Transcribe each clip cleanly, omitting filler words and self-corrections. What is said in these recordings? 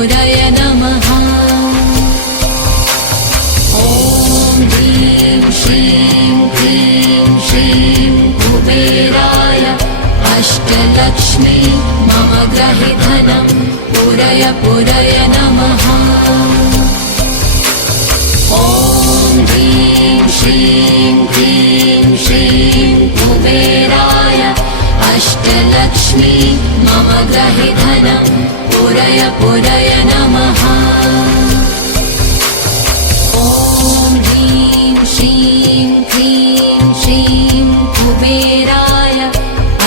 पुरय नमः। ॐ ह्रीं श्रीं क्लीं श्रीं कुबेराय अष्टलक्ष्मी मम गृहे धनं पुरय पुरय नमः। ॐ ह्रीं श्रीं क्लीं श्रीं कुबेराय अष्टलक्ष्मी मम गृहे धनं पुरय पुरय नमः। ॐ ह्रीं श्रीं क्लीं श्रीं कुबेराय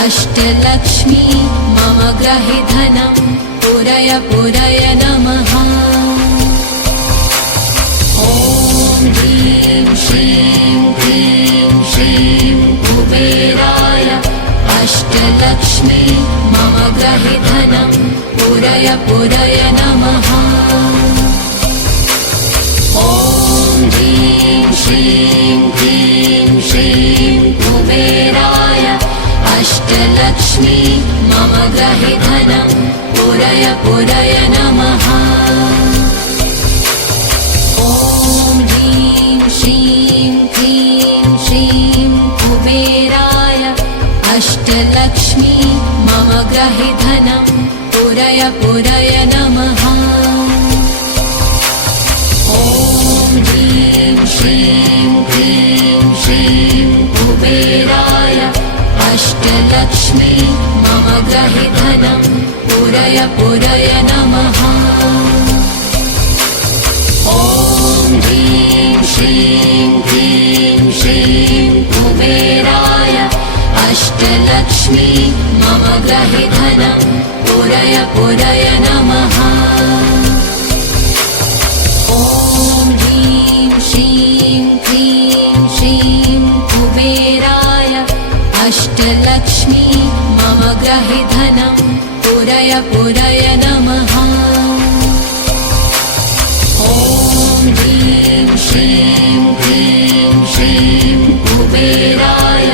अष्टलक्ष्मी मम गृहे धनं पुरय पुरय नमः। ॐ ह्रीं श्रीं क्लीं श्रीं कुबेराय अष्टलक्ष्मी मम गृहे धनं पुरय पुरय नमः। ॐ ह्रीं श्रीं क्लीं श्रीं कुबेराय अष्टलक्ष्मी मम गृहे धनं पुरय पुरय नमः। ॐ ह्रीं श्रीं क्लीं श्रीं कुबेराय अष्टलक्ष्मी मम गृहे धनं पुरय पुरय नमः। ॐ ह्रीं श्रीं क्लीं श्रीं कुबेराय अष्टलक्ष्मी मम गृहे धनं पुरय पुरय नमः। ॐ ह्रीं श्रीं क्लीं श्रीं कुबेराय अष्टलक्ष्मी मम गृहे धनं पुरय पुरय नमः। ॐ ह्रीं श्रीं क्लीं श्रीं कुबेराय अष्टलक्ष्मी मम गृहे धनं पुरय पुरय नमः। ॐ ह्रीं श्रीं क्लीं श्रीं कुबेराय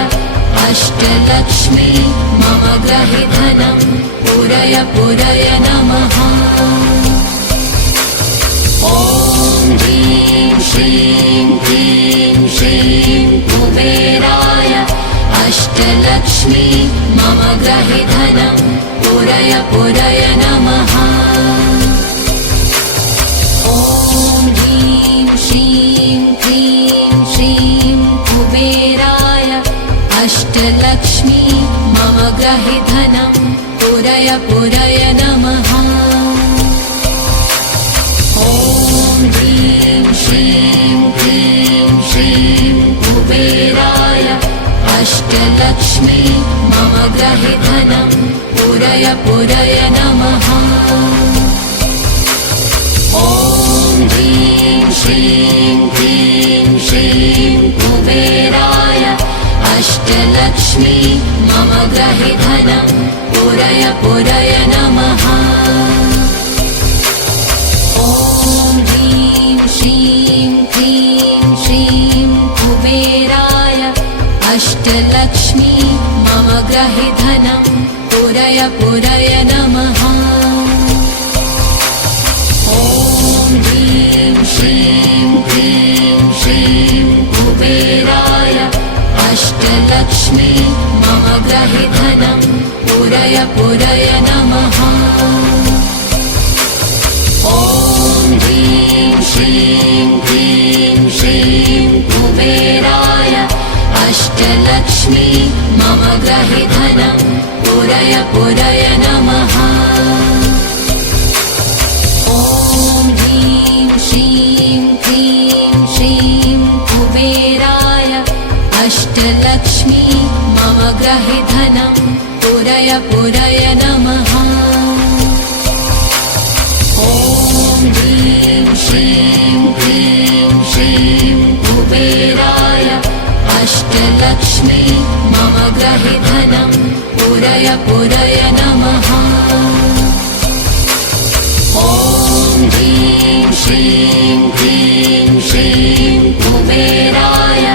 अष्टलक्ष्मी मम गृहे धनं पुरय पुरय नमः। ॐ ह्रीं श्रीं क्लीं श्रीं कुबेराय अष्टलक्ष्मी मम गृहे धनं पुरय पुरय नमः। ॐ ह्रीं श्रीं क्लीं श्रीं कुबेराय अष्टलक्ष्मी मम गृहे धनं पुरय पुरय नमः। ॐ ह्रीं श्रीं क्लीं श्रीं कुबेराय अष्टलक्ष्मी मम गृहे धनं पुरय पुरय नमः। ॐ ह्रीं श्रीं क्लीं श्रीं कुबेराय अष्टलक्ष्मी मम गृहे धनं पुरय पुरय नमः। ॐ ह्रीं श्रीं क्लीं श्रीं कुबेराय अष्टलक्ष्मी मम गृहे धनं पुरय पुरय नमः। ॐ ह्रीं श्रीं क्लीं श्रीं कुबेराय अष्टलक्ष्मी मम गृहे धनं पुरय पुरय नमः। ॐ ह्रीं श्रीं क्लीं श्रीं कुबेराय अष्टलक्ष्मी मम गृहे धनं पुरय पुरय नमः। ॐ ह्रीं श्रीं क्लीं श्रीं कुबेराय अष्टलक्ष्मी मम गृहे धनं पुरय पुरय नमः। ॐ ह्रीं श्रीं क्लीं श्रीं कुबेराय अष्टलक्ष्मी मम गृहे धनं पुरय पुरय नमः। ॐ ह्रीं श्रीं क्लीं श्रीं कुबेराय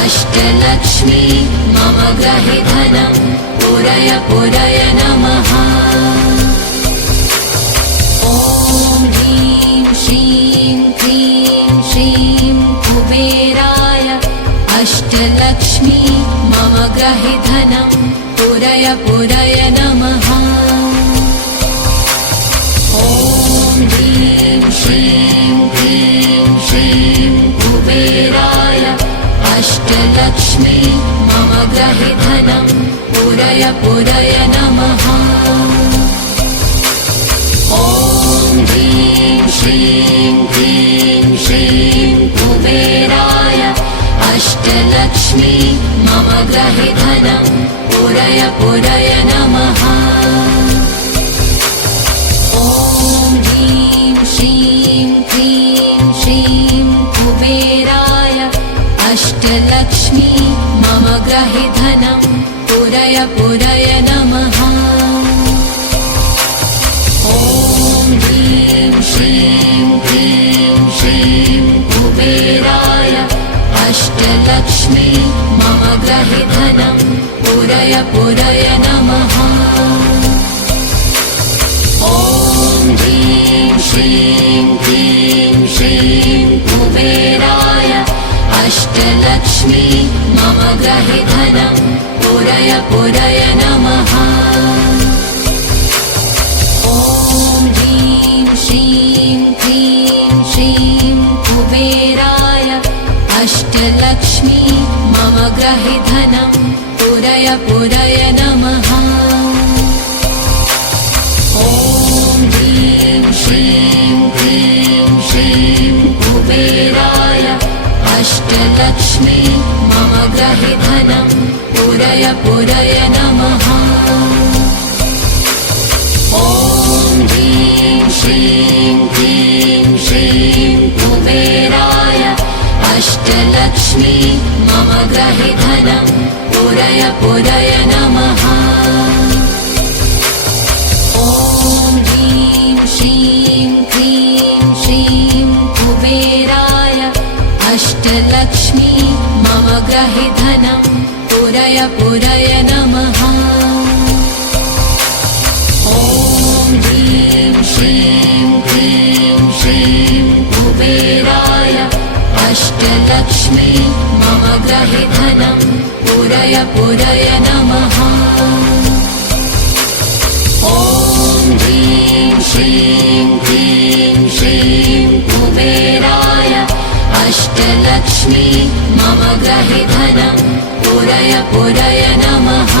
अष्टलक्ष्मी मम गृहे धनं पुरय पुरय नमः। ॐ पुरय नमः। ॐ ह्रीं श्रीं क्लीं श्रीं कुबेराय अष्टलक्ष्मी मम गृहे धनं पुरय नमः। ॐ ह्रीं श्रीं क्लीं श्रीं कुबेराय अष्टलक्ष्मी मम गृहे धनं पुरय नमः। ॐ ह्रीं श्रीं क्लीं श्रीं कुबेराय अष्टलक्ष्मी मम गृहे धनं पुरय नमः। ॐ ह्रीं श्रीं क्लीं श्रीं कुबेराय अष्टलक्ष्मी मम गृहे धनं पुरय नमः। ॐ ह्रीं श्रीं क्लीं श्रीं कुबेराय अष्टलक्ष्मी मम गृहे धनं पुरय नमः। ॐ ह्रीं श्रीं क्लीं श्रीं कुबेराय अष्टलक्ष्मी मम गृहे धनं पुरय नमः। ॐ ह्रीं श्रीं क्लीं श्रीं कुबेराय अष्टलक्ष्मी मम गृहे धनं पुरय नमः। ॐ ह्रीं श्रीं क्लीं श्रीं कुबेराय अष्टलक्ष्मी मम गृहे धनं पुरय नमः। ॐ ह्रीं श्रीं क्लीं श्रीं कुबेराय अष्टलक्ष्मी मम गृहे धनं पुरय नमः। ॐ ह्रीं श्रीं क्लीं श्रीं कुबेराय अष्टलक्ष्मी मम गृहे धनं पुरय नमः। ॐ ह्रीं श्रीं क्लीं श्रीं कुबेराय अष्टलक्ष्मी मम गृहे धनं पुरय नमः।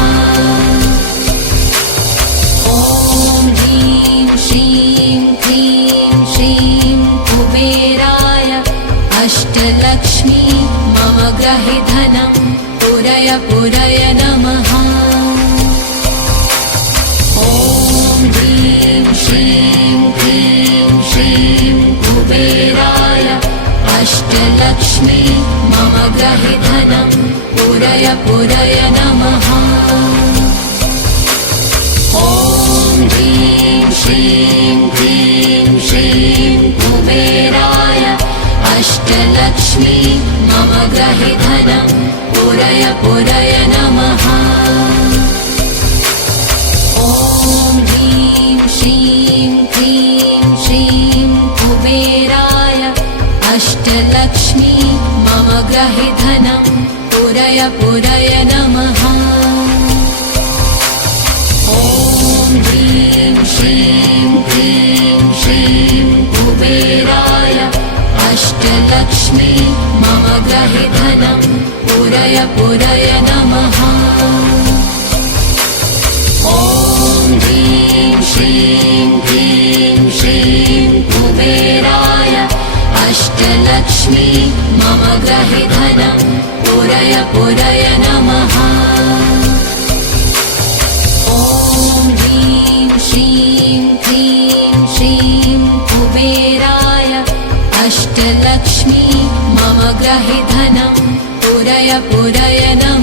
ॐ ह्रीं श्रीं क्लीं श्रीं कुबेराय अष्टलक्ष्मी मम गृहे धनं पुरय नमः। ॐ ह्रीं श्रीं क्लीं श्रीं कुबेराय अष्टलक्ष्मी मम गृहे धनं पुरय नमः। ॐ ह्रीं श्रीं क्लीं श्रीं कुबेराय अष्टलक्ष्मी मम गृहे धनं पुरय नमः। ॐ ह्रीं श्रीं क्लीं श्रीं कुबेराय अष्टलक्ष्मी मम गृहे धनं पुरय नमः। ॐ ह्रीं श्रीं क्लीं श्रीं कुबेराय अष्टलक्ष्मी मम गृहे धनं पुरय नमः। ॐ ह्रीं श्रीं क्लीं श्रीं कुबेराय अष्टलक्ष्मी मम गृहे धनं पुरय नमः। ॐ ह्रीं श्रीं क्लीं श्रीं कुबेराय अष्टलक्ष्मी मम गृहे धनं पुरय नमः।